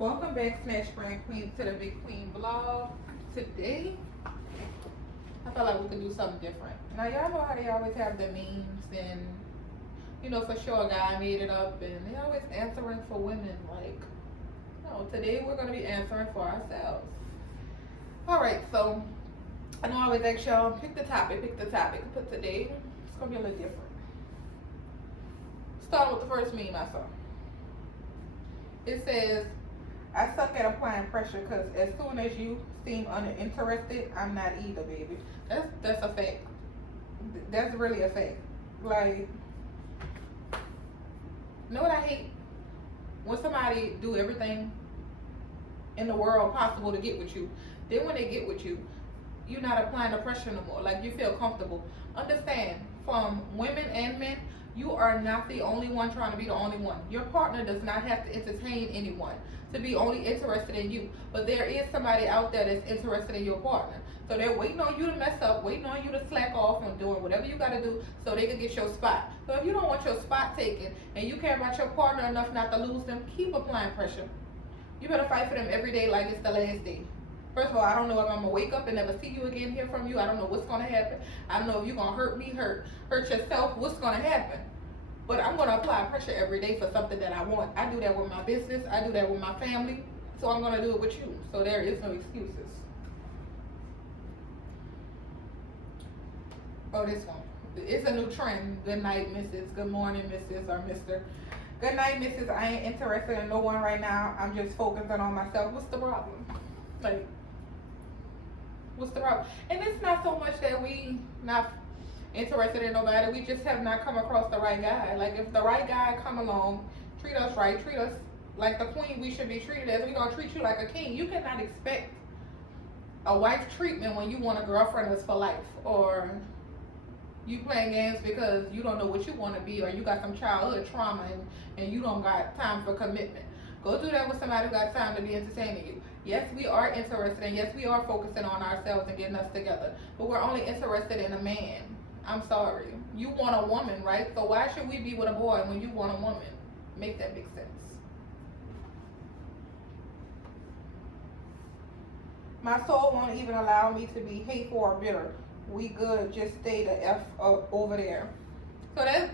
Welcome back, Snatch Brand Queen, to the Big Queen vlog. Today, I felt like we could do something different. Now, y'all know how they always have the memes, and for sure, a guy made it up, and they always answering for women. Like, no, today we're gonna be answering for ourselves. All right, so I know I always ask y'all, pick the topic, but today it's gonna be a little different. Starting with the first meme I saw. It says, I suck at applying pressure because as soon as you seem uninterested, I'm not either, baby. That's a fact. That's really a fact. Like, you know what I hate? When somebody do everything in the world possible to get with you, then when they get with you, you're not applying the pressure no more. Like, you feel comfortable. Understand, from women and men, you are not the only one trying to be the only one. Your partner does not have to entertain anyone to be only interested in you. But there is somebody out there that's interested in your partner. So they're waiting on you to mess up, waiting on you to slack off and doing whatever you got to do so they can get your spot. So if you don't want your spot taken and you care about your partner enough not to lose them, keep applying pressure. You better fight for them every day like it's the last day. First of all, I don't know if I'm going to wake up and never see you again, hear from you. I don't know what's going to happen. I don't know if you're going to hurt me, hurt yourself. What's going to happen? But I'm going to apply pressure every day for something that I want. I do that with my business. I do that with my family. So I'm going to do it with you. So there is no excuses. Oh, this one. It's a new trend. Good night, Mrs. Good morning, Mrs. or Mr. Good night, Mrs. I ain't interested in no one right now. I'm just focusing on myself. What's the problem? Like, what's the problem? And it's not so much that we not interested in nobody. We just have not come across the right guy. Like, if the right guy come along, treat us right, treat us like the queen we should be treated as. We gonna treat you like a king. You cannot expect a wife treatment when you want a girlfriend that's for life, or you playing games because you don't know what you want to be, or you got some childhood trauma and you don't got time for commitment. Go do that with somebody who got time to be entertaining you. Yes, we are interested, and yes, we are focusing on ourselves and getting us together, but we're only interested in a man. I'm sorry. You want a woman, right? So why should we be with a boy when you want a woman? Make that make sense. My soul won't even allow me to be hateful or bitter. We good, just stay the F over there. So that's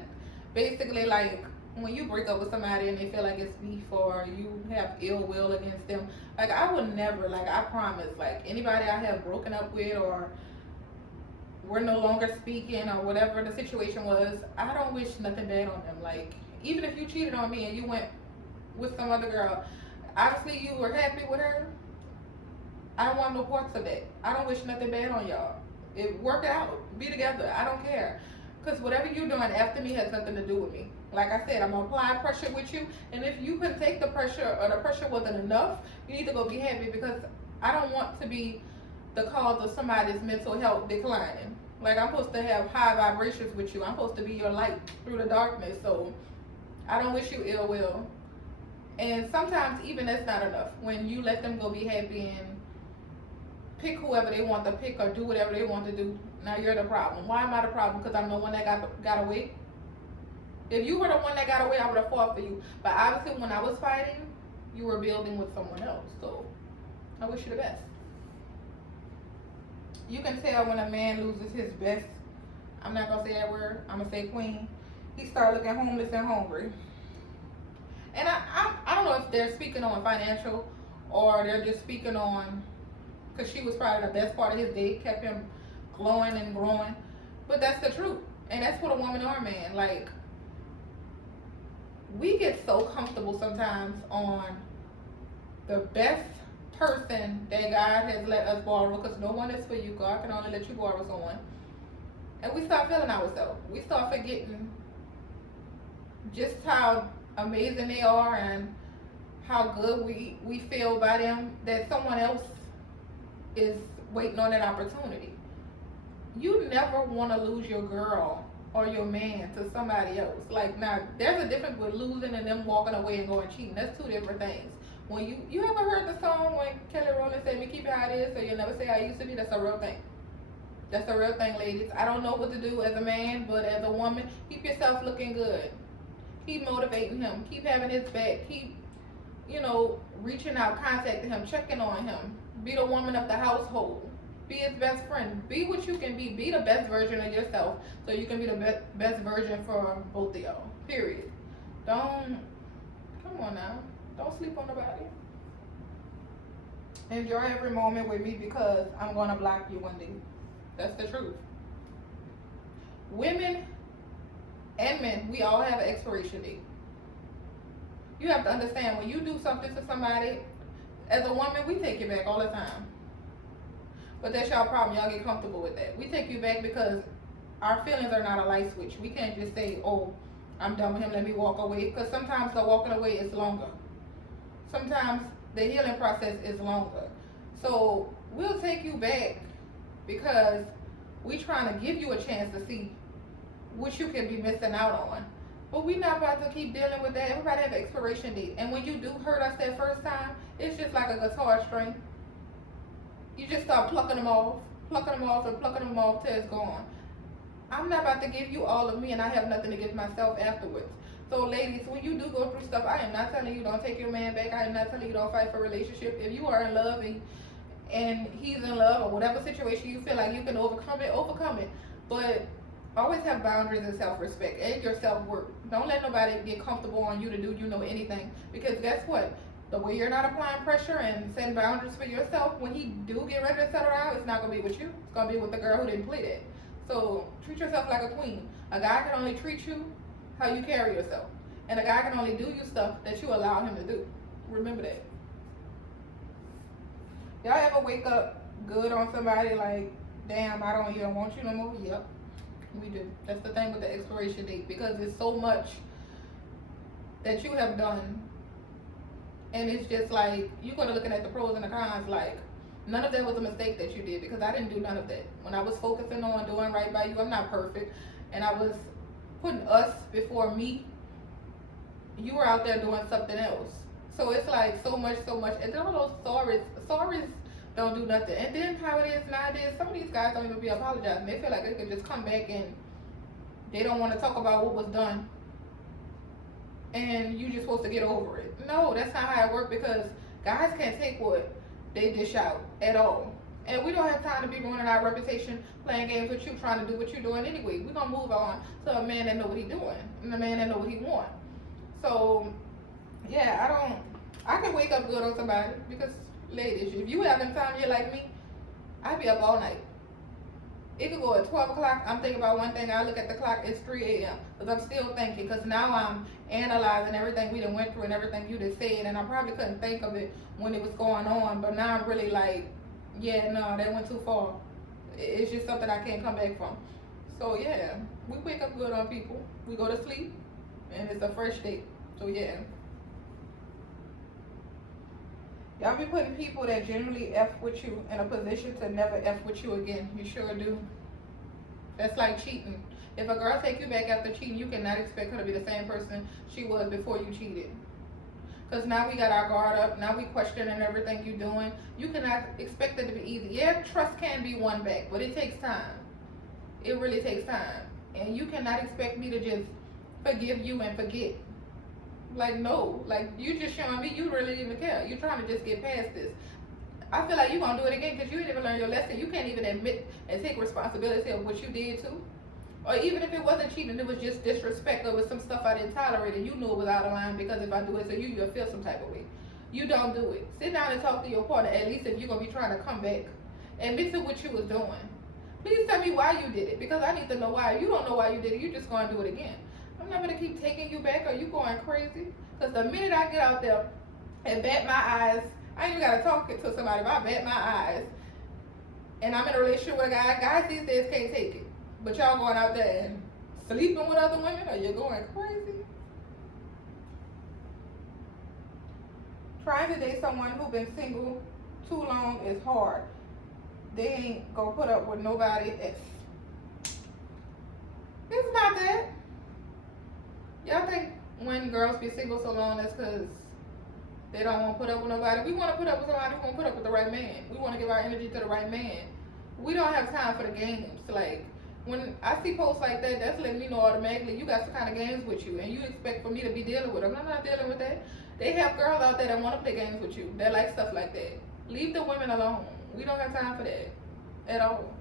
basically like when you break up with somebody and they feel like it's beef or you have ill will against them. Like, I would never, like, I promise, like, anybody I have broken up with or we're no longer speaking or whatever the situation was, I don't wish nothing bad on them. Like, even if you cheated on me and you went with some other girl, obviously you were happy with her. I don't want no parts of that. I don't wish nothing bad on y'all. Work it out. Be together. I don't care. Because whatever you're doing after me has nothing to do with me. Like I said, I'm going to apply pressure with you. And if you couldn't take the pressure or the pressure wasn't enough, you need to go be happy, because I don't want to be the cause of somebody's mental health declining. Like, I'm supposed to have high vibrations with you. I'm supposed to be your light through the darkness. So I don't wish you ill will. And sometimes even that's not enough. When you let them go be happy and pick whoever they want to pick or do whatever they want to do, now you're the problem. Why am I the problem? Because I'm the one that got away? If you were the one that got away, I would have fought for you. But obviously when I was fighting, you were building with someone else. So I wish you the best. You can tell when a man loses his best. I'm not going to say that word. I'm going to say queen. He start looking homeless and hungry. And I don't know if they're speaking on financial or they're just speaking on, because she was probably the best part of his day, kept him glowing and growing. But that's the truth. And that's what a woman or a man, like, we get so comfortable sometimes on the best person that God has let us borrow, because no one is for you. God can only let you borrow someone. And we start feeling ourselves. We start forgetting just how amazing they are and how good we feel by them, that someone else is waiting on that opportunity. You never want to lose your girl or your man to somebody else. Like, now, there's a difference with losing and them walking away and going cheating. That's two different things. When you ever heard the song when Kelly Rowland said, "Me keep it how it is, so you'll never say I used to be"? That's a real thing. That's a real thing, ladies. I don't know what to do as a man, but as a woman, keep yourself looking good. Keep motivating him. Keep having his back. Keep you know, reaching out, contacting him, checking on him. Be the woman of the household. Be his best friend. Be what you can be. Be the best version of yourself so you can be the best version for both of y'all. Period. Don't, come on now. Don't sleep on nobody. Enjoy every moment with me because I'm going to block you one day. That's the truth. Women and men, we all have an expiration date. You have to understand, when you do something to somebody, as a woman, we take you back all the time. But that's y'all problem. Y'all get comfortable with that. We take you back because our feelings are not a light switch. We can't just say, oh, I'm done with him, let me walk away. Because sometimes the walking away is longer. Sometimes the healing process is longer. So we'll take you back because we trying to give you a chance to see what you can be missing out on. But we're not about to keep dealing with that. Everybody have an expiration date. And when you do hurt us that first time, it's just like a guitar string. You just start plucking them off and plucking them off till it's gone. I'm not about to give you all of me and I have nothing to give myself afterwards. So ladies, when you do go through stuff, I am not telling you don't take your man back. I am not telling you don't fight for a relationship. If you are in love and he's in love, or whatever situation you feel like you can overcome it. But always have boundaries and self-respect and your self-worth. Don't let nobody get comfortable on you to do anything. Because guess what? The way you're not applying pressure and setting boundaries for yourself, when he do get ready to settle down, it's not going to be with you. It's going to be with the girl who didn't play that. So treat yourself like a queen. A guy can only treat you how you carry yourself. And a guy can only do you stuff that you allow him to do. Remember that. Y'all ever wake up good on somebody like, damn, I don't even want you no more? Yep, we do. That's the thing with the expiration date, because it's so much that you have done. And it's just like, you're going to looking at the pros and the cons like, none of that was a mistake that you did, because I didn't do none of that. When I was focusing on doing right by you, I'm not perfect, and I was putting us before me, you were out there doing something else. So it's like so much, and then all those sorries don't do nothing. And then how it is nowadays, some of these guys don't even be apologizing. They feel like they could just come back and they don't want to talk about what was done. And you just supposed to get over it. No, that's not how it works, because guys can't take what they dish out at all. And we don't have time to be ruining our reputation playing games with you, trying to do what you're doing anyway. We're going to move on to a man that know what he's doing and a man that know what he wants. So, yeah, I can wake up good on somebody, because, ladies, if you having time, you're like me, I'd be up all night. It could go at 12 o'clock, I'm thinking about one thing, I look at the clock, it's 3 a.m. Because I'm still thinking, because now I'm analyzing everything we done went through and everything you done said, and I probably couldn't think of it when it was going on, but now I'm really like, yeah, no, that went too far. It's just something I can't come back from. So yeah, we wake up good on people, we go to sleep, and it's a fresh day. So yeah. Y'all be putting people that generally F with you in a position to never F with you again. You sure do. That's like cheating. If a girl take you back after cheating, you cannot expect her to be the same person she was before you cheated. Because now we got our guard up. Now we questioning everything you're doing. You cannot expect it to be easy. Yeah, trust can be won back, but it takes time. It really takes time. And you cannot expect me to just forgive you and forget. Like, no. Like, you just showing me you really didn't even care. You're trying to just get past this. I feel like you're going to do it again because you didn't even learn your lesson. You can't even admit and take responsibility of what you did too. Or even if it wasn't cheating, it was just disrespect, or it was some stuff I didn't tolerate and you knew it was out of line, because if I do it to you, you'll feel some type of way. You don't do it. Sit down and talk to your partner, at least if you're going to be trying to come back. Admit to what you was doing. Please tell me why you did it, because I need to know why. You don't know why you did it, you're just going to do it again. I'm not going to keep taking you back, or you going crazy. Because the minute I get out there and bat my eyes, I ain't even got to talk to somebody. If I bat my eyes and I'm in a relationship with a guy, guys these days can't take it. But y'all going out there and sleeping with other women, or you're going crazy? Trying to date someone who's been single too long is hard. They ain't gonna put up with nobody else. It's not that. Y'all think when girls be single so long, that's because they don't want to put up with nobody? We want to put up with somebody who want to put up with the right man. We want to give our energy to the right man. We don't have time for the games. Like, when I see posts like that, that's letting me know automatically you got some kind of games with you, and you expect for me to be dealing with them. I'm not dealing with that. They have girls out there that want to play games with you. That like stuff like that. Leave the women alone. We don't have time for that at all.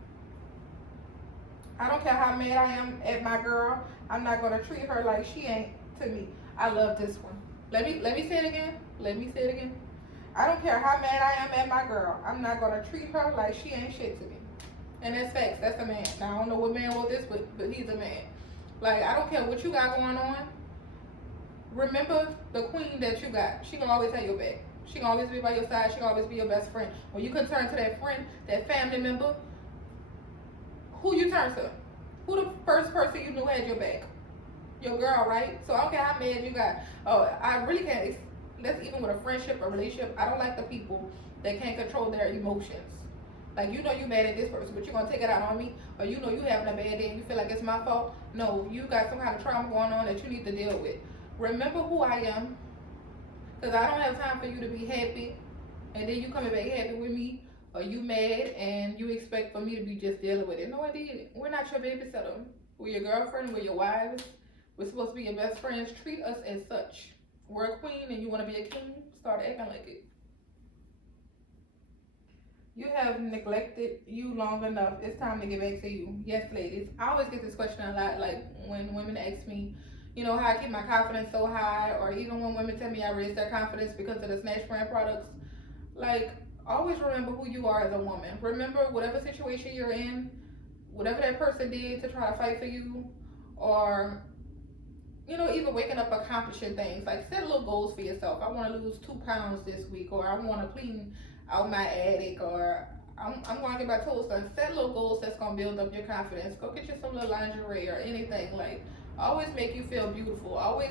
I don't care how mad I am at my girl. I'm not gonna treat her like she ain't to me. I love this one. Let me say it again. Let me say it again. I don't care how mad I am at my girl. I'm not gonna treat her like she ain't shit to me. And that's facts. That's a man. Now I don't know what man wrote this, but he's a man. Like, I don't care what you got going on. Remember the queen that you got. She gonna always have your back. She gonna always be by your side. She gonna always be your best friend. When you can turn to that friend, that family member, who you turn to? Who the first person you knew had your back? Your girl, right? So I don't care how mad you got. Oh, I really can't. That's even with a friendship, a relationship. I don't like the people that can't control their emotions. Like, you know you mad at this person, but you're gonna take it out on me, or you know you having a bad day and you feel like it's my fault. No, you got some kind of trauma going on that you need to deal with. Remember who I am, because I don't have time for you to be happy, and then you coming back happy with me, or you mad and you expect for me to be just dealing with it. No, I didn't. We're not your babysitter. We're your girlfriend. We're your wives. We're supposed to be your best friends. Treat us as such. We're a queen and you want to be a king. Start acting like it. You have neglected you long enough. It's time to get back to you. Yes, ladies. I always get this question a lot, like when women ask me, you know, how I keep my confidence so high, or even when women tell me I raise their confidence because of the Snatch brand products. Like, always remember who you are as a woman. Remember whatever situation you're in, whatever that person did to try to fight for you, or, you know, even waking up accomplishing things. Like, set little goals for yourself. I want to lose 2 pounds this week, or I want to clean out my attic, or I'm going to get my toes done. Set little goals that's going to build up your confidence. Go get you some little lingerie or anything. Like, always make you feel beautiful. Always.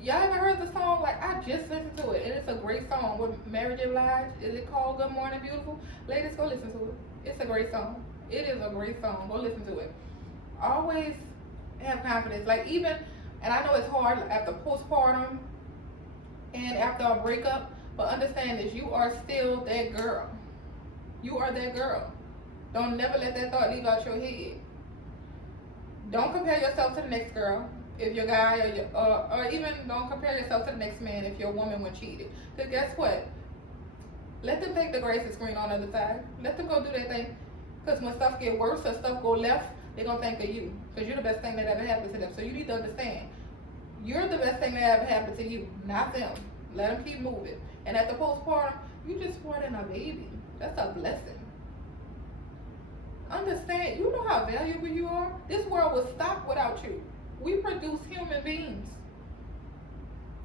Y'all ever heard the song? Like, I just listened to it, and it's a great song with Mary J. Blige. Is it called Good Morning Beautiful? Ladies, go listen to it. It's a great song. It is a great song. Go listen to it. Always have confidence. Like, even, and I know it's hard after postpartum and after a breakup, but understand this, you are still that girl. You are that girl. Don't never let that thought leave out your head. Don't compare yourself to the next girl if you're a guy, or even don't compare yourself to the next man if you're a woman when cheated. Because guess what? Let them take the grass and screen on the other side. Let them go do their thing. Because when stuff get worse or stuff go left, they're going to think of you. Because you're the best thing that ever happened to them. So you need to understand, you're the best thing that ever happened to you, not them. Let them keep moving. And at the postpartum, you just brought in a baby. That's a blessing. Understand, you know how valuable you are? This world would stop without you. We produce human beings.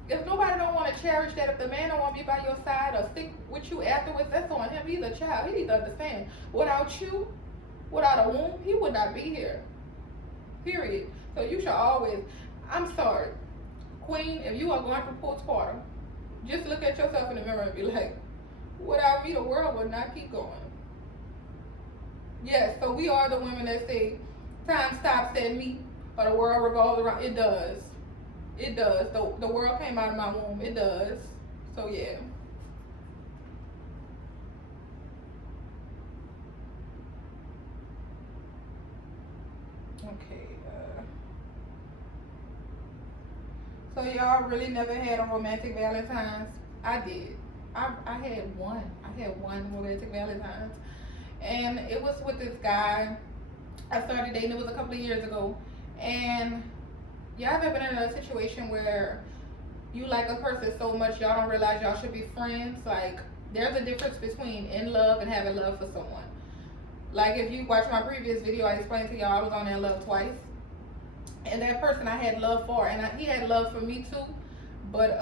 If nobody don't want to cherish that, if the man don't want to be by your side or stick with you afterwards, that's on him. He's a child. He needs to understand. Without you, without a womb, he would not be here. Period. So you should always, I'm sorry, queen, if you are going through postpartum, just look at yourself in the mirror and be like, without me, the world would not keep going. Yes, so we are the women that say, time stops at me, or the world revolves around. It does. It does. The world came out of my womb. It does. So, yeah. Okay. So, y'all really never had a romantic Valentine's? I did. I had one. I had one romantic Valentine's. And it was with this guy I started dating. It was a couple of years ago. And y'all ever been in a situation where you like a person so much y'all don't realize y'all should be friends? Like, there's a difference between in love and having love for someone. Like, if you watch my previous video, I explained to y'all I was on In Love twice. And that person I had love for, and he had love for me too. But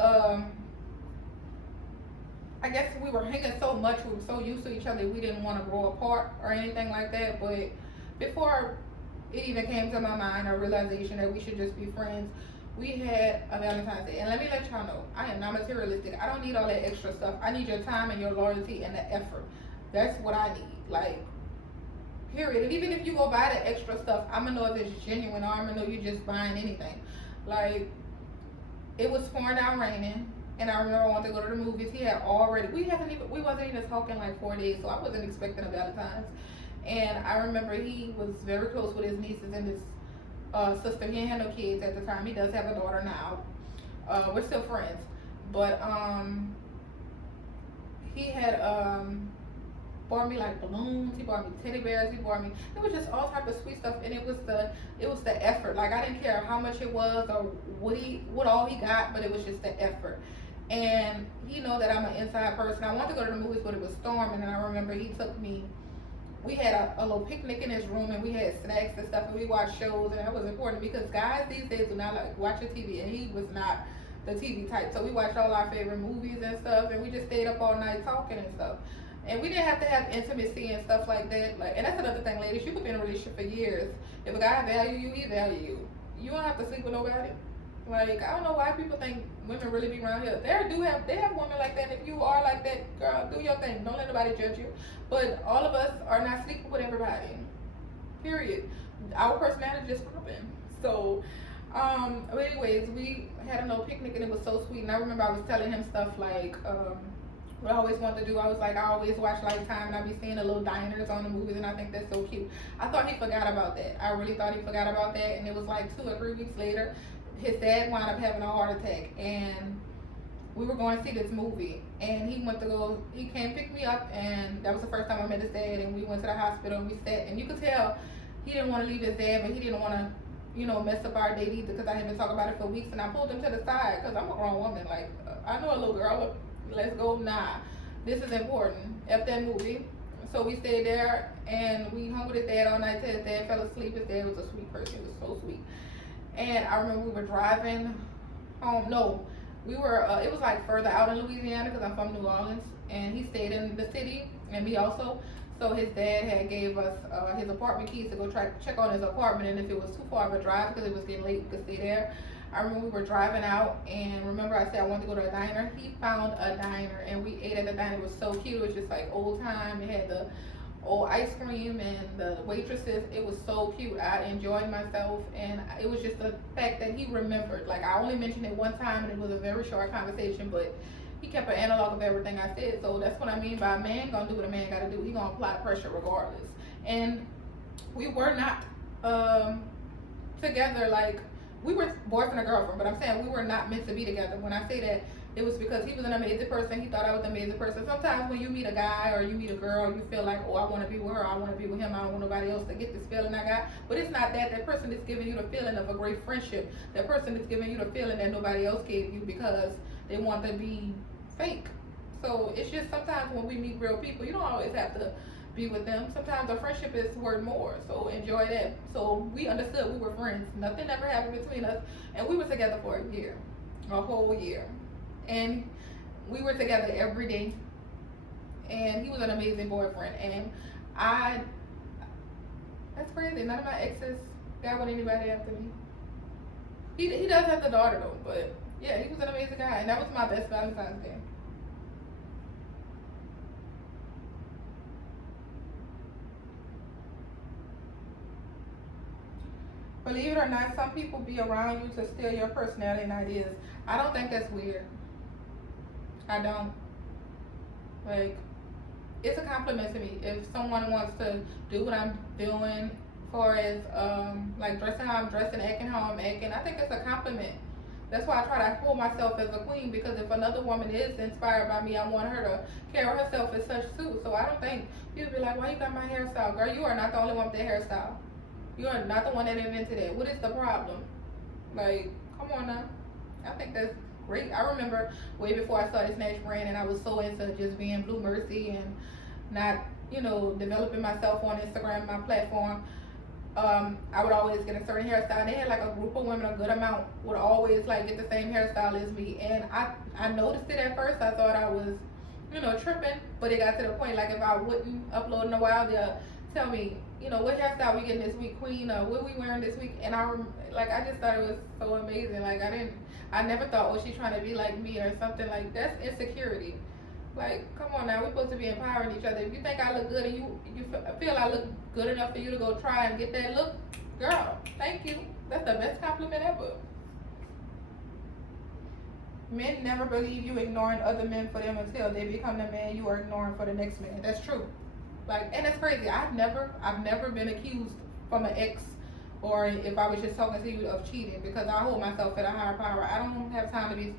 I guess we were hanging so much, we were so used to each other, we didn't want to grow apart or anything like that. But before it even came to my mind or realization that we should just be friends, we had a Valentine's Day. And let me let y'all know, I am not materialistic. I don't need all that extra stuff. I need your time and your loyalty and the effort. That's what I need. Like, period. And even if you go buy the extra stuff, I'm gonna know if it's genuine, or I'm gonna know you're just buying anything. Like, it was pouring down raining, and I remember I wanted to go to the movies. He had already, we wasn't even talking like 4 days, so I wasn't expecting a Valentine's. And I remember he was very close with his nieces and his sister. He didn't have no kids at the time. He does have a daughter now. We're still friends. But he had bought me like balloons, he bought me teddy bears, it was just all type of sweet stuff, and it was the effort. Like, I didn't care how much it was or what all he got, but it was just the effort. And he know that I'm an inside person. I wanted to go to the movies, but it was storming, and I remember he took me. We had a little picnic in his room, and we had snacks and stuff, and we watched shows, and that was important because guys these days do not like watching TV, and he was not the TV type. So we watched all our favorite movies and stuff, and we just stayed up all night talking and stuff. And we didn't have to have intimacy and stuff like that. Like, and that's another thing, ladies. You could be in a relationship for years. If a guy value you, he value you. You don't have to sleep with nobody. Like, I don't know why people think women really be around here. They have women like that. If you are like that, girl, do your thing. Don't let nobody judge you. But all of us are not sleeping with everybody. Period. Our personality just popping. So, but anyways, we had a little picnic, and it was so sweet. And I remember I was telling him stuff like, what I always wanted to do. I was like, I always watch Lifetime, and I be seeing the little diners on the movies, and I think that's so cute. I thought he forgot about that. I really thought he forgot about that. And it was like 2 or 3 weeks later, his dad wound up having a heart attack, and we were going to see this movie, and he came pick me up, and that was the first time I met his dad, and we went to the hospital, and we sat, and you could tell he didn't want to leave his dad, but he didn't want to, mess up our date either, because I had been talking about it for weeks, and I pulled him to the side, because I'm a grown woman. Like, I know a little girl, let's go, nah, this is important, F that movie. So we stayed there, and we hung with his dad all night till his dad fell asleep. His dad was a sweet person. He was so sweet. And I remember we were driving home. No, we were, it was like further out in Louisiana, because I'm from New Orleans, and he stayed in the city, and me also. So his dad had gave us his apartment keys to go try to check on his apartment, and if it was too far of a drive, because it was getting late, we could stay there. I remember we were driving out, and remember I said I wanted to go to a diner. He found a diner, and we ate at the diner. It was so cute. It was just like old time. It had the old ice cream and the waitresses. It was so cute. I enjoyed myself, and it was just the fact that he remembered. Like, I only mentioned it one time, and it was a very short conversation, but he kept an analog of everything I said. So that's what I mean by a man gonna do what a man gotta do. He gonna apply pressure regardless. And we were not together, like, we were boyfriend and girlfriend, but I'm saying we were not meant to be together. When I say that, it was because he was an amazing person. He thought I was an amazing person. Sometimes when you meet a guy or you meet a girl, you feel like, oh, I want to be with her, I want to be with him, I don't want nobody else to get this feeling I got. But it's not that. That person is giving you the feeling of a great friendship. That person is giving you the feeling that nobody else gave you because they want to be fake. So it's just sometimes when we meet real people, you don't always have to be with them. Sometimes a friendship is worth more, so enjoy that. So we understood we were friends. Nothing ever happened between us, and we were together for a whole year. And we were together every day, and he was an amazing boyfriend. And that's crazy, none of my exes got with anybody after me. He does have the daughter though, but yeah, he was an amazing guy, and that was my best Valentine's Day. Believe it or not, some people be around you to steal your personality and ideas. I don't think that's weird. I don't. Like, it's a compliment to me. If someone wants to do what I'm doing, far as like dressing how I'm dressing, acting how I'm acting, I think it's a compliment. That's why I try to hold myself as a queen, because if another woman is inspired by me, I want her to carry herself as such too. So I don't think people be like, why you got my hairstyle? Girl, you are not the only one with that hairstyle. You are not the one that invented it. What is the problem? Like, come on now. I think that's great. I remember way before I started Snatch Brand, and I was so into just being Blue Mercy and not, developing myself on Instagram, my platform. I would always get a certain hairstyle. And they had like a group of women, a good amount, would always like get the same hairstyle as me. And I noticed it at first. I thought I was, tripping. But it got to the point, like, if I wouldn't upload in a while, they'll tell me, what hairstyle we getting this week, Queen, or what we wearing this week. And I just thought it was so amazing. Like, I never thought, oh, she's trying to be like me or something. Like, that's insecurity. Like, come on now, we're supposed to be empowering each other. If you think I look good and you feel I look good enough for you to go try and get that look, girl, thank you. That's the best compliment ever. Men never believe you ignoring other men for them until they become the man you are ignoring for the next man. That's true. Like, and that's crazy. I've never been accused from an ex, or if I was just talking to you, of cheating, because I hold myself at a higher power. I don't have time to be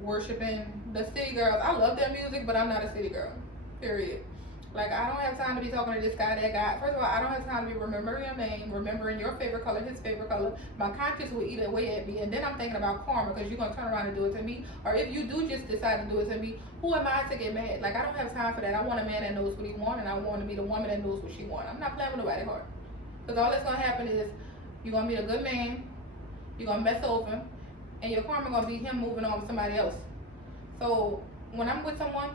worshiping the city girls. I love their music, but I'm not a city girl. Period. Like, I don't have time to be talking to this guy, that guy. First of all, I don't have time to be remembering your name, remembering your favorite color, his favorite color. My conscience will eat away at me, and then I'm thinking about karma because you're going to turn around and do it to me. Or if you do just decide to do it to me, who am I to get mad? Like, I don't have time for that. I want a man that knows what he wants, and I want to be the woman that knows what she wants. I'm not playing with nobody hard. Because all that's going to happen is you're going to meet a good man, you're going to mess over him, and your karma going to be him moving on with somebody else. So when I'm with someone,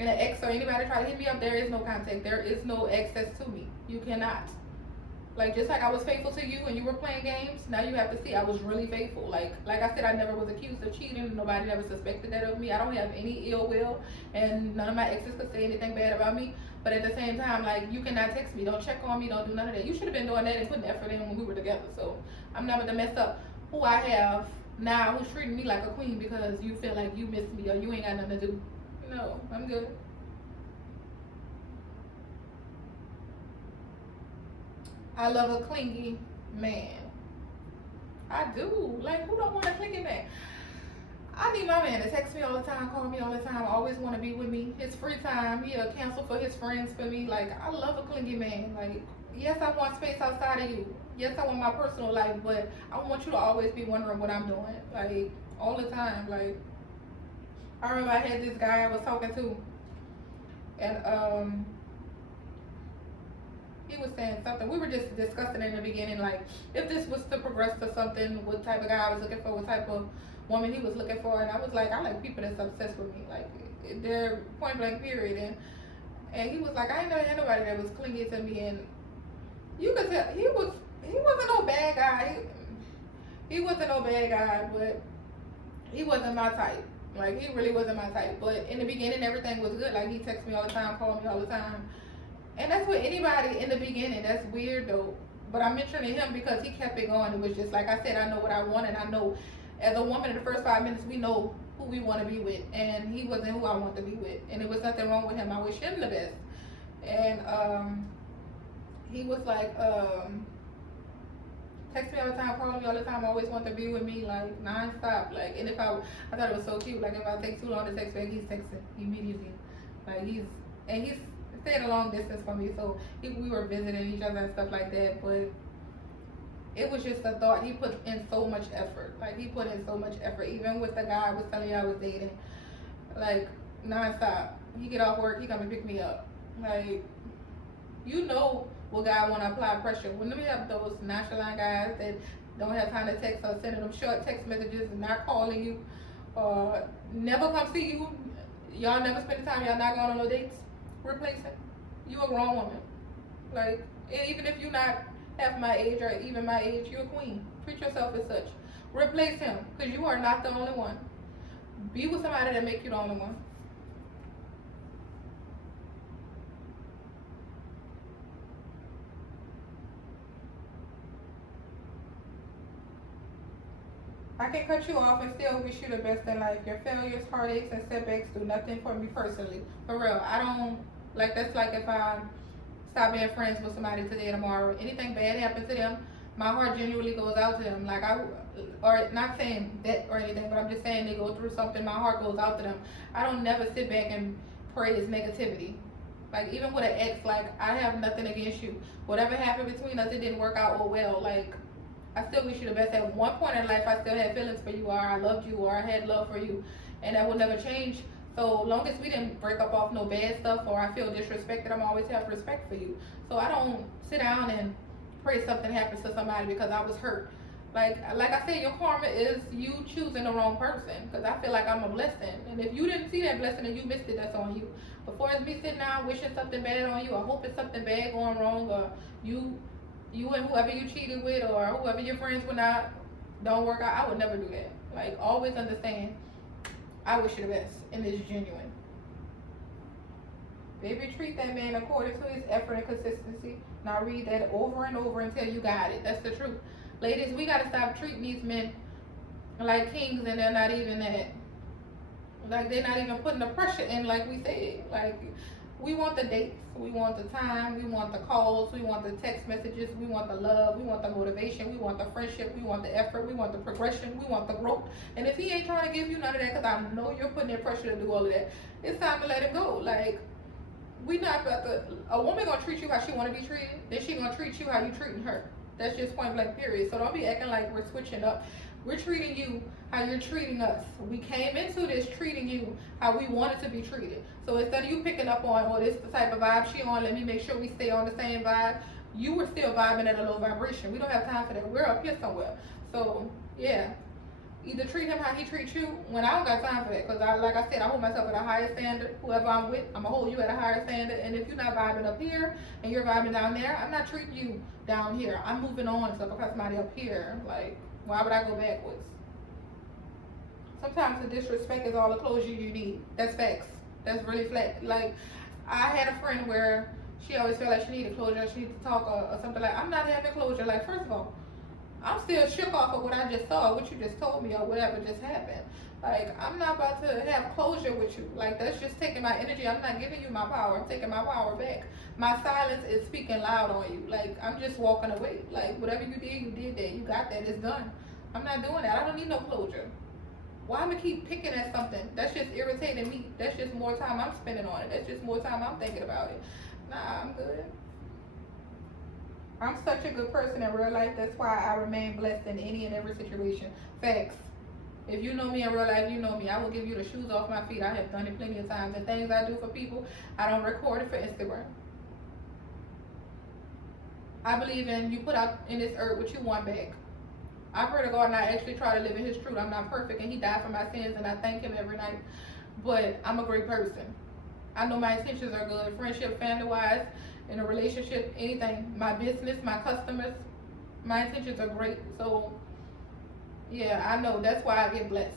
and an ex or anybody try to hit me up, there is no contact. There is no access to me. You cannot. Like, just like I was faithful to you and you were playing games, now you have to see I was really faithful. Like I said, I never was accused of cheating. Nobody never suspected that of me. I don't have any ill will, and none of my exes could say anything bad about me. But at the same time, like, you cannot text me, don't check on me, don't do none of that. You should have been doing that and putting effort in when we were together. So I'm not going to mess up who I have now, who's treating me like a queen because you feel like you miss me or you ain't got nothing to do. No, I'm good. I love a clingy man. I do. Like, who don't want a clingy man? I need my man to text me all the time, call me all the time, always want to be with me. His free time, he'll cancel for his friends for me. Like, I love a clingy man. Like, yes, I want space outside of you. Yes, I want my personal life, but I want you to always be wondering what I'm doing. Like, all the time. Like, I remember I had this guy I was talking to, and he was saying something. We were just discussing in the beginning, like, if this was to progress to something, what type of guy I was looking for, what type of woman he was looking for, and I was like, I like people that's obsessed with me, like, they're point blank period. And he was like, I ain't never had nobody that was clingy to me, and you could tell he wasn't no bad guy. He wasn't no bad guy, but he wasn't my type. Like, he really wasn't my type. But in the beginning, everything was good. Like, he texted me all the time, called me all the time. And that's with anybody in the beginning. That's weird, though. But I'm mentioning him because he kept it going. It was just, like I said, I know what I want. And I know, as a woman, in the first 5 minutes, we know who we want to be with. And he wasn't who I want to be with. And there was nothing wrong with him. I wish him the best. And he was like, text me all the time, call me all the time, always want to be with me, like, non-stop. Like, and if I thought it was so cute. Like, if I take too long to text back, he's texting immediately. Like, he's stayed a long distance from me, so we were visiting each other and stuff like that. But it was just a thought. He put in so much effort. Like, he put in so much effort. Even with the guy I was telling you I was dating, like, non-stop. He get off work, he come and pick me up. Like, you know what guy want to apply pressure. When we have those nonchalant guys that don't have time to text or sending them short text messages and not calling you, or never come see you, y'all never spend time, y'all not going on no dates, replace him. You a grown woman. Like, and even if you're not half my age or even my age, you're a queen. Treat yourself as such. Replace him, because you are not the only one. Be with somebody that make you the only one. I can cut you off and still wish you the best in life. Your failures, heartaches, and setbacks do nothing for me personally. For real, I don't, like, that's like if I stop being friends with somebody today or tomorrow. Anything bad happens to them, my heart genuinely goes out to them. Like, or not saying that or anything, but I'm just saying they go through something, my heart goes out to them. I don't never sit back and praise negativity. Like, even with an ex, like, I have nothing against you. Whatever happened between us, it didn't work out well. Like, I still wish you the best. At one point in life, I still had feelings for you, or I loved you, or I had love for you, and that will never change. So long as we didn't break up off no bad stuff, or I feel disrespected, I'm always have respect for you. So I don't sit down and pray something happens to somebody because I was hurt. Like I said, your karma is you choosing the wrong person, because I feel like I'm a blessing. And if you didn't see that blessing and you missed it, that's on you. Before it's me sitting down wishing something bad on you, or hoping something bad going wrong, or you and whoever you cheated with, or whoever your friends were not, don't work out, I would never do that. Like, always understand, I wish you the best, and it's genuine. Baby, treat that man according to his effort and consistency. Now read that over and over until you got it. That's the truth. Ladies, we gotta stop treating these men like kings, and they're not even that. Like, they're not even putting the pressure in, like we said. Like, We want the dates, we want the time, we want the calls, we want the text messages, we want the love, we want the motivation, we want the friendship, we want the effort, we want the progression, we want the growth. And if he ain't trying to give you none of that, because I know you're putting in pressure to do all of that, it's time to let it go. Like, we not about to, a woman gonna treat you how she wanna be treated, then she gonna treat you how you treating her. That's just point blank period. So don't be acting like we're switching up. We're treating you how you're treating us. We came into this treating you how we wanted to be treated. So instead of you picking up on, oh, this is the type of vibe she on, let me make sure we stay on the same vibe, you were still vibing at a low vibration. We don't have time for that. We're up here somewhere. So yeah, either treat him how he treats you. When I don't got time for that, because like I said, I hold myself at a higher standard. Whoever I'm with, I'm gonna hold you at a higher standard. And if you're not vibing up here and you're vibing down there, I'm not treating you down here. I'm moving on. So if I got somebody up here, like, why would I go backwards? Sometimes the disrespect is all the closure you need. That's facts. That's really flat. Like, I had a friend where she always felt like she needed closure, she needed to talk or something. Like, I'm not having closure. Like, first of all, I'm still shook off of what I just saw, what you just told me, or whatever just happened. Like, I'm not about to have closure with you. Like, that's just taking my energy. I'm not giving you my power. I'm taking my power back. My silence is speaking loud on you. Like, I'm just walking away. Like, whatever you did that. You got that. It's done. I'm not doing that. I don't need no closure. Why am I keep picking at something? That's just irritating me. That's just more time I'm spending on it. That's just more time I'm thinking about it. Nah, I'm good. I'm such a good person in real life. That's why I remain blessed in any and every situation. Facts. If you know me in real life, you know me. I will give you the shoes off my feet. I have done it plenty of times. And things I do for people, I don't record it for Instagram. I believe in you put out in this earth what you want back. I pray to God and I actually try to live in his truth. I'm not perfect and he died for my sins and I thank him every night. But I'm a great person. I know my intentions are good. Friendship, family-wise, in a relationship, anything. My business, my customers, my intentions are great. So, yeah, I know. That's why I get blessed.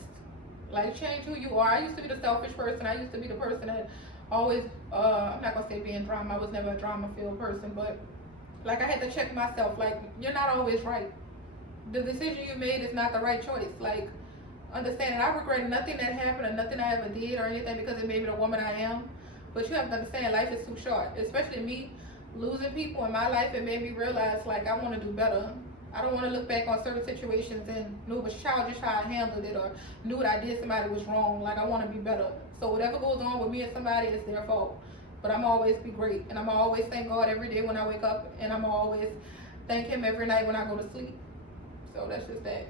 Like, change who you are. I used to be the selfish person. I used to be the person that always, I'm not going to say being drama. I was never a drama-filled person. But, like, I had to check myself. Like, you're not always right. The decision you made is not the right choice. Like, understanding, I regret nothing that happened or nothing I ever did or anything because it made me the woman I am. But you have to understand, life is too short. Especially me, losing people in my life, it made me realize, like, I want to do better. I don't want to look back on certain situations and know it was childish how I handled it or knew what I did somebody was wrong. Like, I want to be better. So whatever goes on with me and somebody is their fault. But I'm always be great. And I'm always thank God every day when I wake up. And I'm always thank him every night when I go to sleep. So that's just that.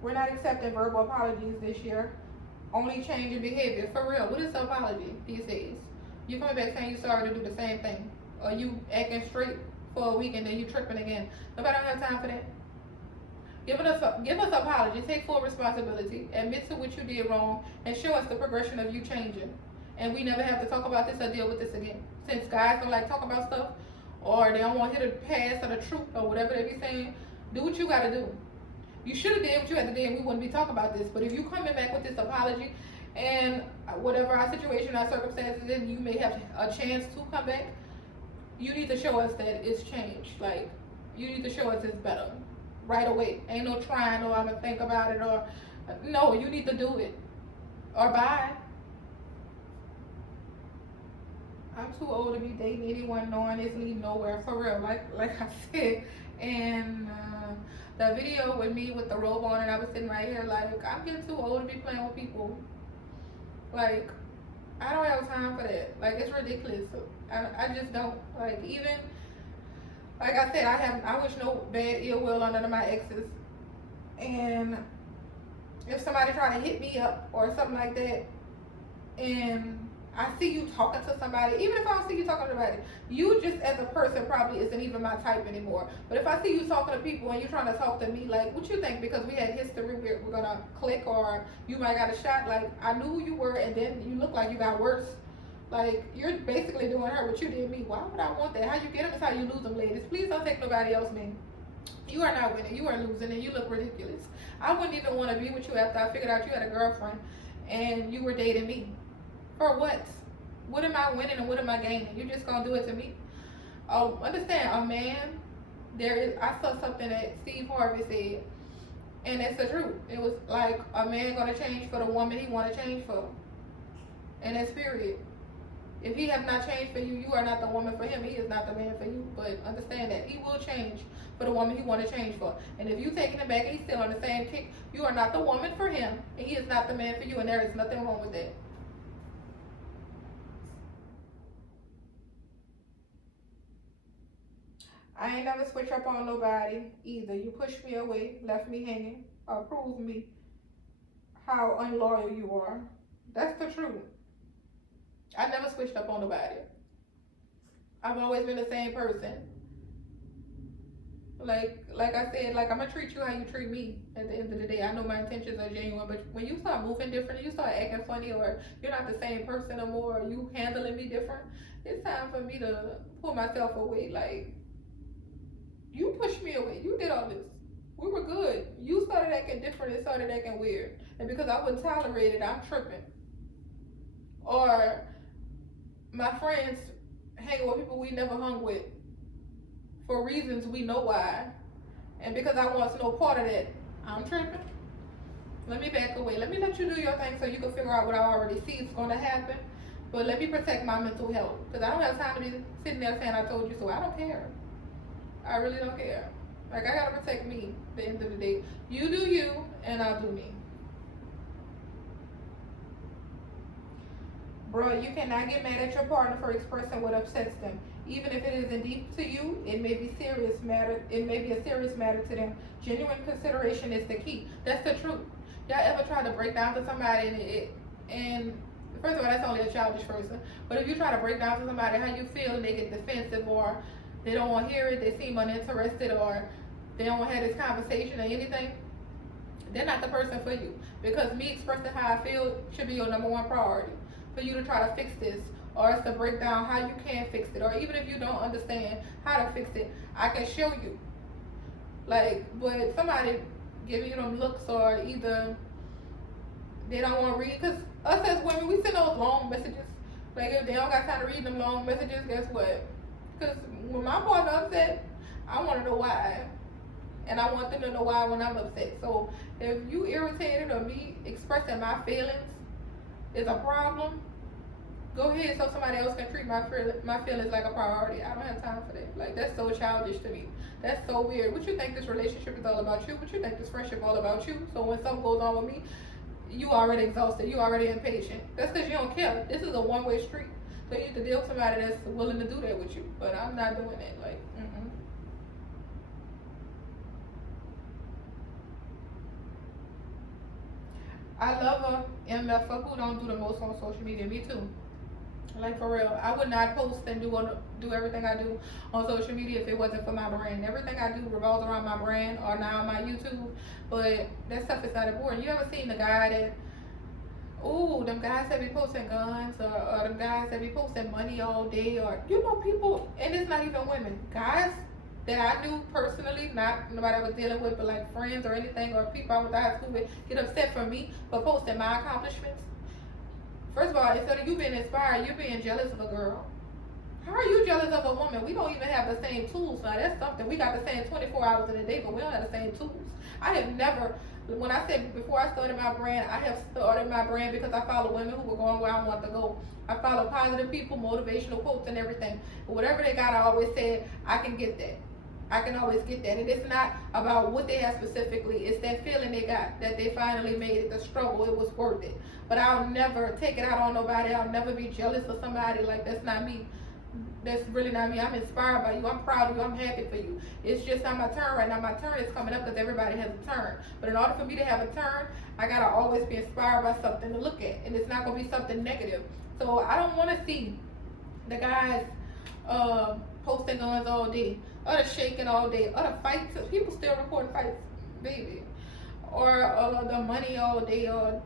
We're not accepting verbal apologies this year. Only change in behavior. For real, what is an apology these days? You coming back saying you're sorry to do the same thing. Or you acting straight for a week and then you tripping again. Nobody don't have time for that. Give us apology. Take full responsibility. Admit to what you did wrong and show us the progression of you changing. And we never have to talk about this or deal with this again. Since guys don't like talk about stuff, or they don't want to hear the past or the truth or whatever they be saying, do what you got to do. You should have did what you had to do and we wouldn't be talking about this. But if you coming back with this apology and whatever our situation, our circumstances, and you may have a chance to come back, you need to show us that it's changed. Like, you need to show us it's better right away. Ain't no trying or I'm going to think about it or, no, you need to do it. Or bye. I'm too old to be dating anyone knowing it's leading nowhere, for real, like I said. And the video with me with the robe on and I was sitting right here like, I'm getting too old to be playing with people. Like, I don't have time for that. Like, it's ridiculous. I just don't. Like, even, like I said, I wish no bad ill will on none of my exes. And if somebody try to hit me up or something like that, and I see you talking to somebody, even if I don't see you talking to somebody, you just as a person probably isn't even my type anymore. But if I see you talking to people and you're trying to talk to me, like, what you think? Because we had history, we're gonna click, or you might got a shot. Like, I knew who you were and then you look like you got worse. Like, you're basically doing her what you did me. Why would I want that? How you get them is how you lose them, ladies. Please don't take nobody else, man. You are not winning. You are losing and you look ridiculous. I wouldn't even want to be with you after I figured out you had a girlfriend and you were dating me. For what? What am I winning and what am I gaining? You're just gonna do it to me. Oh, understand, a man, I saw something that Steve Harvey said, and it's the truth. It was like, a man gonna change for the woman he wanna change for. And that's period. If he have not changed for you, you are not the woman for him. He is not the man for you. But understand that he will change for the woman he want to change for. And if you taking him back and he's still on the same kick, you are not the woman for him, and he is not the man for you. And there is nothing wrong with that. I ain't never switch up on nobody either. You pushed me away, left me hanging, or proved me how unloyal you are. That's the truth. I never switched up on nobody. I've always been the same person. Like I said, like I'm gonna treat you how you treat me at the end of the day. I know my intentions are genuine, but when you start moving different, you start acting funny, or you're not the same person no more, or you handling me different, it's time for me to pull myself away. Like, you pushed me away. You did all this. We were good. You started acting different and started acting weird. And because I wouldn't tolerate it, I'm tripping. Or my friends hang with people we never hung with for reasons we know why. And because I want no part of that, I'm tripping. Let me back away. Let me let you do your thing so you can figure out what I already see is going to happen. But let me protect my mental health. Because I don't have time to be sitting there saying I told you so. I don't care. I really don't care. Like, I gotta protect me at the end of the day. You do you, and I'll do me. Bro, you cannot get mad at your partner for expressing what upsets them. Even if it isn't deep to you, it may be serious matter. It may be a serious matter to them. Genuine consideration is the key. That's the truth. Y'all ever try to break down to somebody and first of all, that's only a childish person. But if you try to break down to somebody how you feel and they get defensive, or they don't want to hear it, they seem uninterested, or they don't want to have this conversation or anything, they're not the person for you. Because me expressing how I feel should be your number one priority. For you to try to fix this, or us to break down how you can fix it, or even if you don't understand how to fix it, I can show you. Like, but somebody giving you them looks, or either they don't want to read, because us as women, we send those long messages. Like, if they don't got time to read them long messages, guess what? Because when my partner upset, I want to know why. And I want them to know why when I'm upset. So if you irritated or me expressing my feelings is a problem, go ahead so somebody else can treat my feelings like a priority. I don't have time for that. Like, that's so childish to me. That's so weird. What you think this relationship is all about you? What you think this friendship all about you? So when something goes on with me, you already exhausted. You already impatient. That's because you don't care. This is a one-way street. So you need to deal with somebody that's willing to do that with you. But I'm not doing that. Like, I love a MFer who don't do the most on social media. Me too. Like, for real. I would not post and do everything I do on social media if it wasn't for my brand. Everything I do revolves around my brand, or now my YouTube. But that stuff is not important. You ever seen the guy that, them guys that be posting guns, or them guys that be posting money all day, or, people, and it's not even women, guys that I knew personally, not nobody I was dealing with, but like friends or anything, or people I went to high school with, get upset for me for posting my accomplishments. First of all, instead of you being inspired, you're being jealous of a girl. How are you jealous of a woman? We don't even have the same tools. Now, that's something. We got the same 24 hours in a day, but we don't have the same tools. I have never, when I said before I started my brand, I have started my brand because I follow women who were going where I want to go. I follow positive people, motivational quotes, and everything. But whatever they got, I always said, I can get that. I can always get that. And it's not about what they have specifically. It's that feeling they got, that they finally made it, the struggle, it was worth it. But I'll never take it out on nobody. I'll never be jealous of somebody. Like, that's not me. That's really not me. I'm inspired by you. I'm proud of you. I'm happy for you. It's just not my turn right now. My turn is coming up because everybody has a turn. But in order for me to have a turn, I got to always be inspired by something to look at. And it's not going to be something negative. So I don't want to see the guys posting guns all day, or the shaking all day, or the fights. People still record fights, baby. Or the money all day, or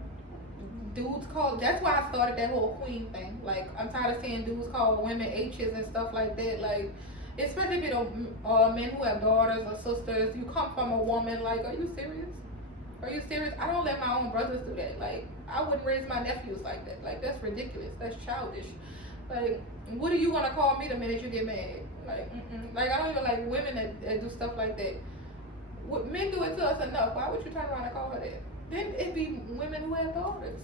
dudes call. That's why I started that whole queen thing. Like, I'm tired of seeing dudes call women H's and stuff like that. Like, especially if you know men who have daughters or sisters. You come from a woman. Like, are you serious? Are you serious? I don't let my own brothers do that. Like, I wouldn't raise my nephews like that. Like, that's ridiculous. That's childish. Like, what are you gonna call me the minute you get mad? Like, like, I don't even like women that do stuff like that. Men do it to us enough. Why would you turn around and call her that? Then it'd be women who have daughters.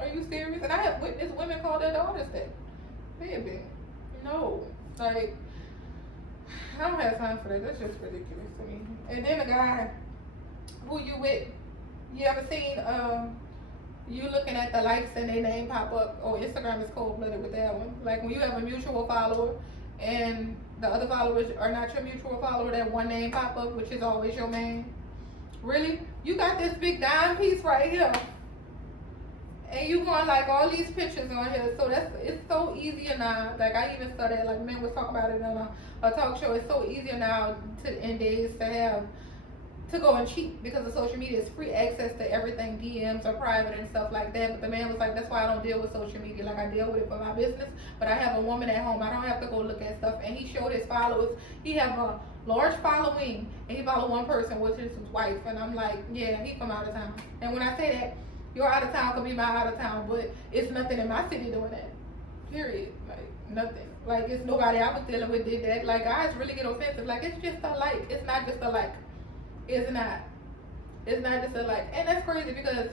Are you serious? And I have witnessed women call their daughters that. Baby, no. Like, I don't have time for that. That's just ridiculous to me. And then the guy who you with, you ever seen you looking at the likes and their name pop up? Oh, Instagram is cold blooded with that one. Like when you have a mutual follower and the other followers are not your mutual follower, that one name pop up, which is always your main. Really? You got this big dime piece right here. And you going like all these pictures on here, so it's so easier now. Like I even saw that, like men was talking about it on a talk show. It's so easier now in days to go and cheat because of social media. It's free access to everything, DMs or private and stuff like that. But the man was like, that's why I don't deal with social media. Like I deal with it for my business, but I have a woman at home. I don't have to go look at stuff. And he showed his followers. He have a large following, and he followed one person, which is his wife. And I'm like, yeah, he from out of town. And when I say that, your out of town could be my out of town, but it's nothing in my city doing that. Period. Like nothing. Like it's nobody I was dealing with did that. Like guys really get offensive. Like it's just a like. It's not just a like. It's not. It's not just a like. And that's crazy because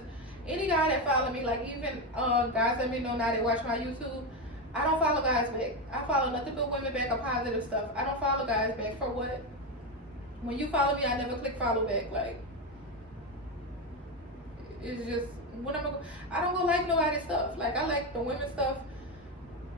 any guy that follow me, like even guys let me know now they watch my YouTube. I don't follow guys back. I follow nothing but women back or positive stuff. I don't follow guys back for what? When you follow me, I never click follow back. Like it's just. When I don't go like nobody's stuff. Like I like the women stuff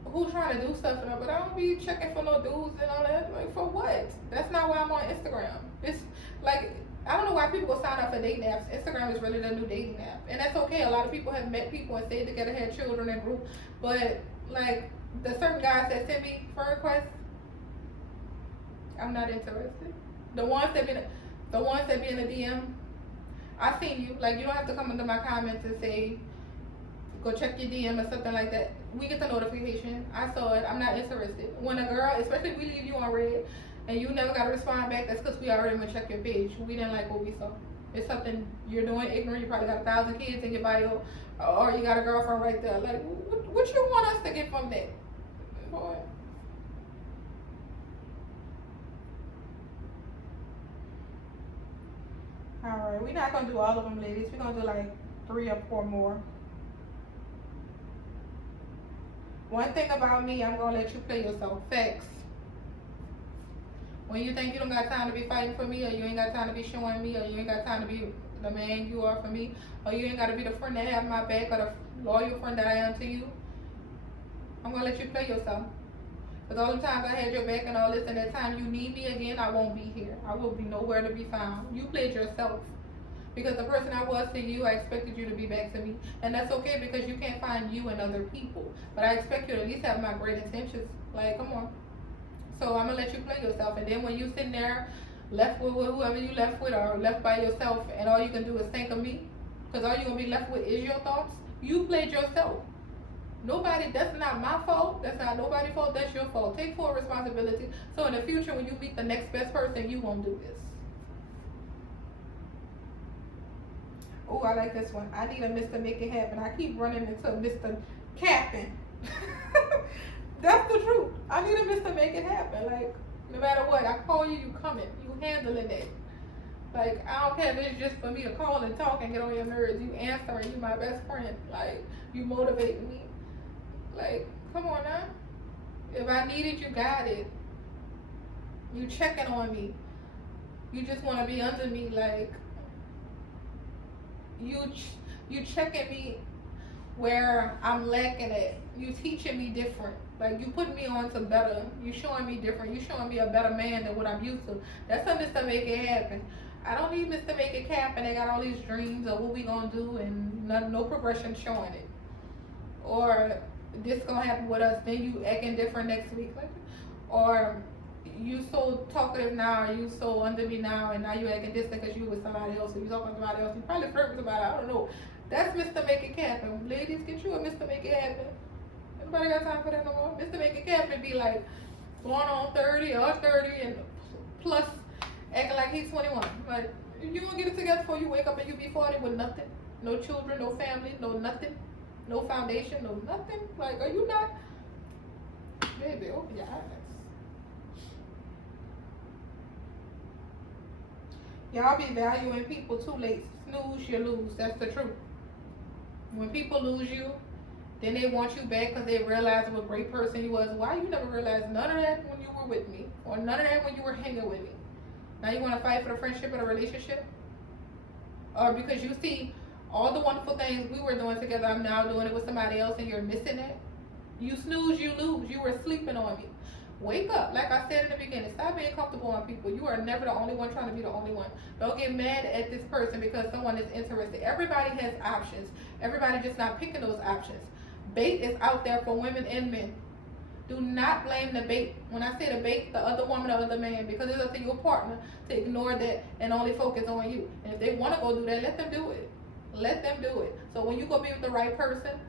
who trying to do stuff, but I don't be checking for no dudes and all that. Like for what? That's not why I'm on Instagram. It's like I don't know why people go sign up for dating apps. Instagram is really the new dating app, and that's okay. A lot of people have met people and stayed together, had children and group, but like the certain guys that send me friend requests, I'm not interested. The ones that be in the DM. I seen you. Like you don't have to come into my comments and say, go check your DM or something like that. We get the notification. I saw it. I'm not interested. When a girl, especially if we leave you on red and you never got to respond back, that's because we already went check your page. We didn't like what we saw. It's something you're doing ignorant. You probably got 1,000 kids in your bio, or you got a girlfriend right there. Like, what you want us to get from that? Boy. Alright, we're not going to do all of them, ladies. We're going to do like 3 or 4 more. One thing about me, I'm going to let you play yourself. Facts. When you think you don't got time to be fighting for me, or you ain't got time to be showing me, or you ain't got time to be the man you are for me, or you ain't got to be the friend that have my back, or the loyal friend that I am to you, I'm going to let you play yourself. Because all the times I had your back and all this, and that time you need me again, I won't be here. I will be nowhere to be found. You played yourself. Because the person I was to you, I expected you to be back to me. And that's okay because you can't find you in other people. But I expect you to at least have my great intentions. Like, come on. So I'm going to let you play yourself. And then when you sitting there, left with whoever you left with, or left by yourself, and all you can do is think of me, because all you're going to be left with is your thoughts, you played yourself. Nobody, that's not my fault. That's not nobody's fault. That's your fault. Take full responsibility. So in the future, when you meet the next best person, you won't do this. Oh, I like this one. I need a Mr. Make It Happen. I keep running into Mr. Capping. That's the truth. I need a Mr. Make It Happen. Like, no matter what, I call you, you coming. You handling it. Like, I don't care if it's just for me to call and talk and get on your nerves. You answering. You my best friend. Like, you motivating me. Like, come on now. If I need it, you got it. You checking on me. You just want to be under me. Like, you checking me where I'm lacking at. You teaching me different. Like, you putting me on to better. You showing me different. You showing me a better man than what I'm used to. That's a Mr. Make It Happen. I don't need Mr. Make It Happen. They got all these dreams of what we gonna do and no progression showing it. Or this gonna happen with us, then you acting different next week. Like, or you so talkative now, or you so under me now, and now you acting distant because you with somebody else, or you talking to somebody else. You probably flirt with somebody. I don't know. That's Mr. Make It Happen. Ladies, get you a Mr. Make It Happen. Nobody got time for that no more. Mr. Make It Happen be like going on 30 or 30 and plus acting like he's 21. Like, you gonna get it together before you wake up and you be 40 with nothing, no children, no family, no nothing. No foundation, no nothing. Like, are you not? Baby, open your eyes. Y'all be valuing people too late. Snooze, you lose. That's the truth. When people lose you, then they want you back because they realize what a great person you was. Why you never realized none of that when you were with me, or none of that when you were hanging with me? Now you want to fight for the friendship and the relationship? Or because you see all the wonderful things we were doing together, I'm now doing it with somebody else and you're missing it? You snooze, you lose. You were sleeping on me. Wake up. Like I said in the beginning, stop being comfortable on people. You are never the only one trying to be the only one. Don't get mad at this person because someone is interested. Everybody has options. Everybody just not picking those options. Bait is out there for women and men. Do not blame the bait. When I say the bait, the other woman or other man, because it's up to your partner to ignore that and only focus on you. And if they want to go do that, let them do it. Let them do it. So when you go be with the right person,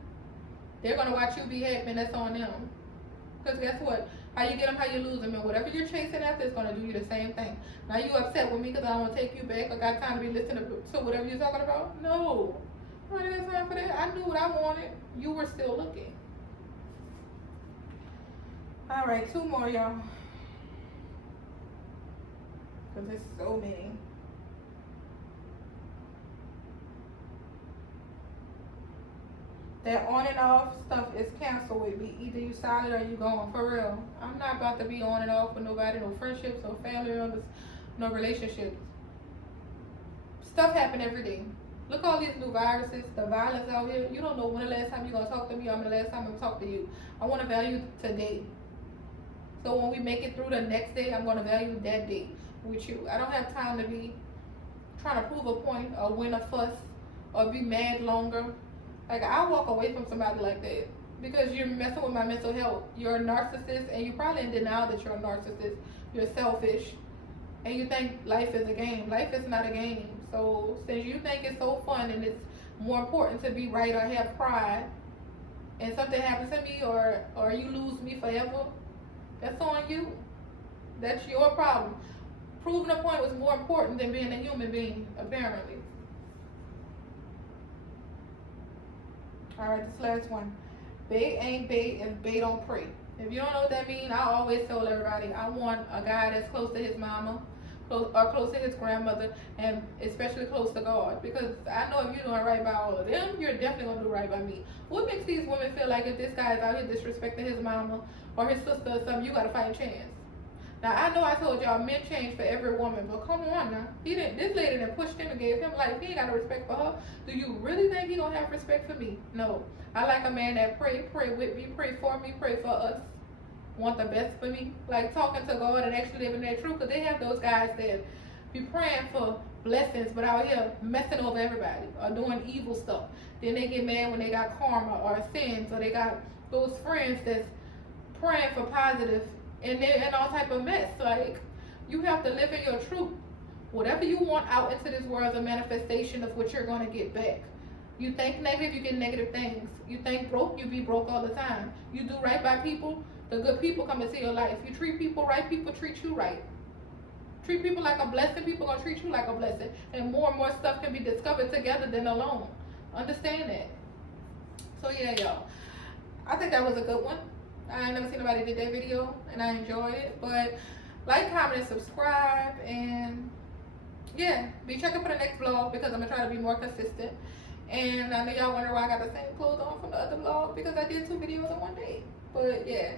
they're going to watch you be happy, and that's on them. Because guess what? How you get them, how you lose them. And whatever you're chasing after is going to do you the same thing. Now you upset with me because I don't want to take you back. I got time to be listening to whatever you're talking about? No. I didn't got time for that. I knew what I wanted. You were still looking. All right, 2 more, y'all. Because there's so many. That on and off stuff is canceled with me. Either you solid or you gone. For real. I'm not about to be on and off with nobody. No friendships, no family members, no relationships. Stuff happen every day. Look all these new viruses, the violence out here. You don't know when the last time you're going to talk to me or when the last time I'm going to talk to you. I want to value today. So when we make it through the next day, I'm going to value that day with you. I don't have time to be trying to prove a point or win a fuss or be mad longer. Like, I walk away from somebody like that because you're messing with my mental health. You're a narcissist, and you're probably in denial that you're a narcissist. You're selfish, and you think life is a game. Life is not a game. So since you think it's so fun and it's more important to be right or have pride, and something happens to me or you lose me forever, that's on you. That's your problem. Proving a point was more important than being a human being, apparently. Alright, this last one. Bait ain't bait if bait don't pray. If you don't know what that means, I always tell everybody I want a guy that's close to his mama, or close to his grandmother, and especially close to God. Because I know if you're doing right by all of them, you're definitely going to do right by me. What makes these women feel like if this guy is out here disrespecting his mama or his sister or something, you got to fight a chance? Now, I know I told y'all men change for every woman, but come on now. This lady that pushed him and gave him life. He ain't got no respect for her. Do you really think he gonna have respect for me? No. I like a man that pray with me, pray for me, pray for us. Want the best for me. Like talking to God and actually living their truth. Because they have those guys that be praying for blessings, but out here messing over everybody or doing evil stuff. Then they get mad when they got karma or sins, or they got those friends that's praying for positive, and they're in all type of mess. Like, you have to live in your truth. Whatever you want out into this world is a manifestation of what you're going to get back. You think negative, you get negative things. You think broke, you be broke all the time. You do right by people, the good people come into your life. You treat people right, people treat you right. Treat people like a blessing, people going to treat you like a blessing. And more stuff can be discovered together than alone. Understand that. So yeah, y'all. I think that was a good one. I ain't never seen nobody did that video, and I enjoyed it. But like, comment, and subscribe, and yeah, be checking for the next vlog because I'm gonna try to be more consistent. And I know y'all wonder why I got the same clothes on from the other vlog, because I did 2 videos in one day. But yeah.